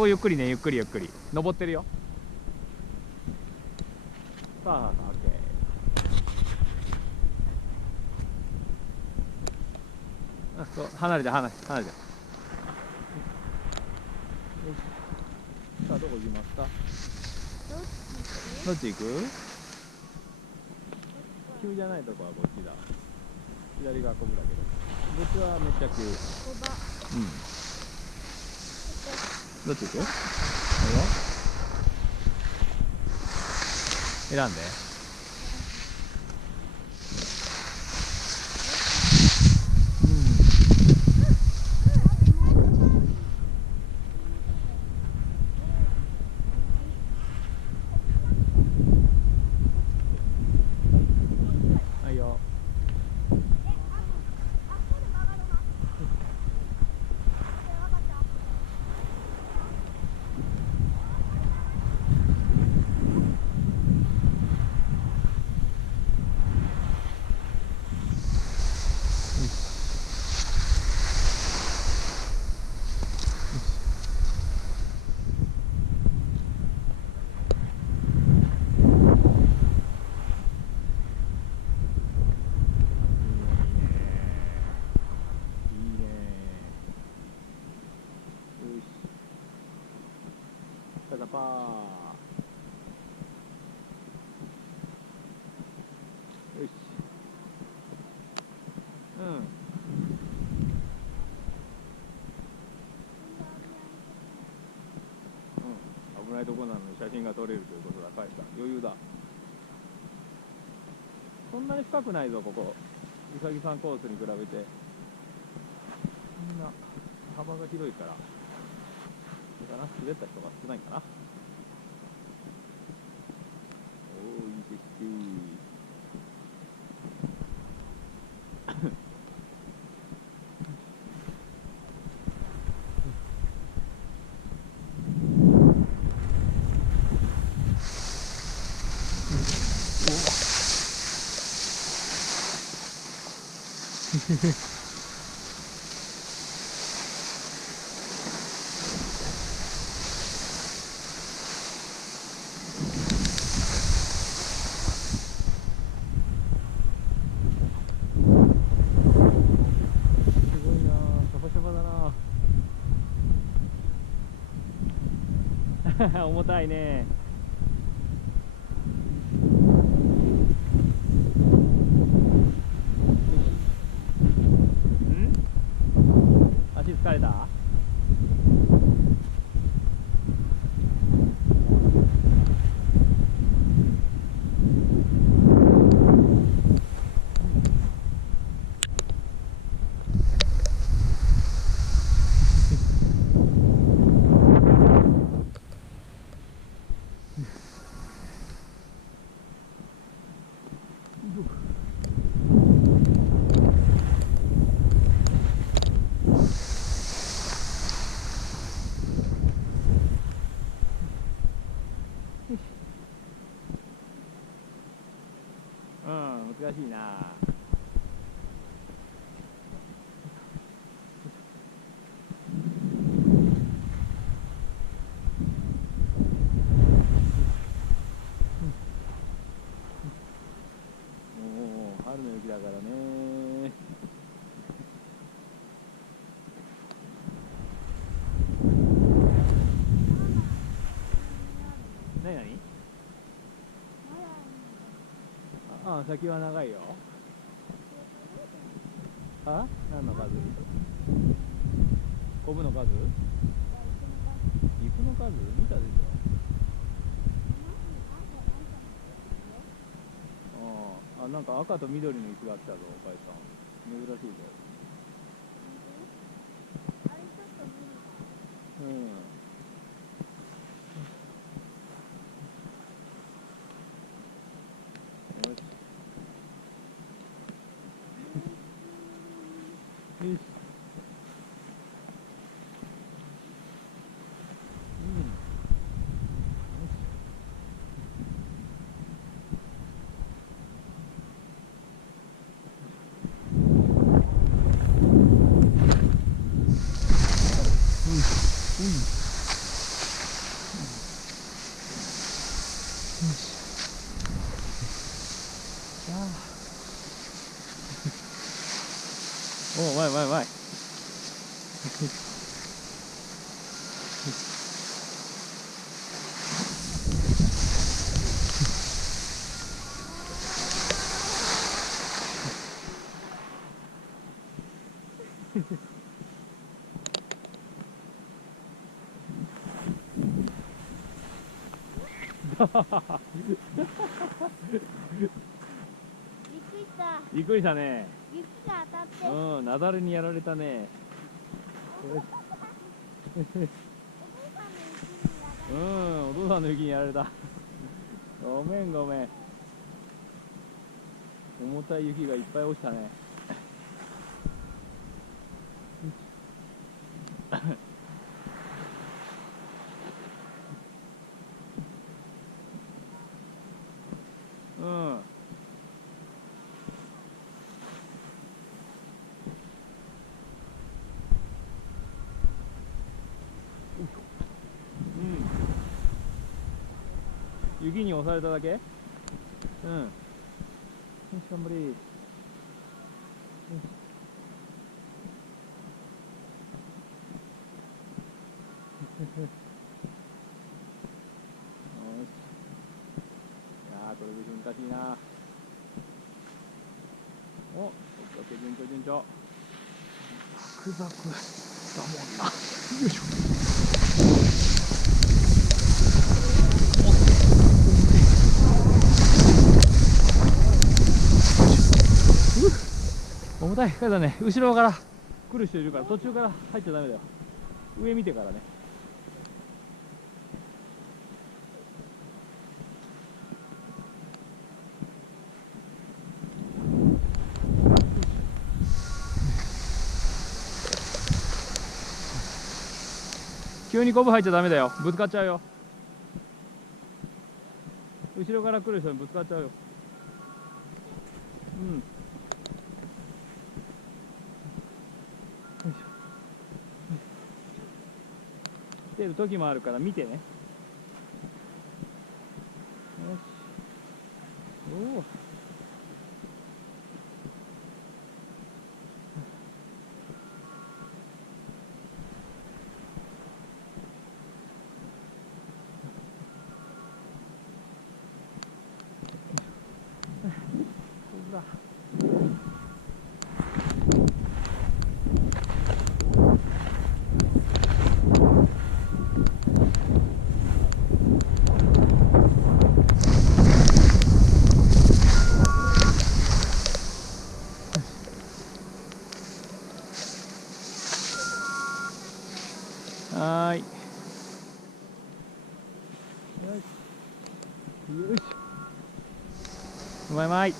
そうゆっくりね、ゆっくりゆっくり登ってるよ。さあさあ、オッケー。あ、そう、離れて離れて。さあ、どこ行きますか。どっち行く？急じゃないとこはこっちだ。左側こぶだけど、こっちはめっちゃ急。うん。どっち行く？選んで。はいよ。パー。よし。うん。危ないとこなのに写真が撮れるということだ。返した。余裕だ。そんなに深くないぞ、ここ。うさぎさんコースに比べて。みんな幅が広いから。かな、滑った人が少ないかな。おー、いい景色。重たいね。足疲れた？難しいな。もう春の雪だからね。何々？ああ、先は長いよ。あ？何の数？コブの数？陸の数？見たでしょ。ああ、なんか赤と緑の石があったぞ、お母さん。珍しいぞ。うん。よし。よし。お、うまいうまいうまい。びっくりした。びっくりしたね。雪が当たって。うん、雪崩にやられたね。うん、お父さんの雪にやられた。ごめんごめん。重たい雪がいっぱい落ちたね。うん。うん。雪に押されただけ？うん。よし、頑張れ。よし。いやー、これで難しいな。お、オッケーオッケー、順調順調。ザクザクだもんな。よいしょ。重たいからね、後ろから来る人いるから途中から入っちゃダメだよ。上見てからね。急にコブ入っちゃダメだよ。ぶつかっちゃうよ。後ろから来る人にぶつかっちゃうよ。うん。よいしょ。来てる時もあるから見てね。よし。おお。ほら。はーい。よし。よし。うまいうまい。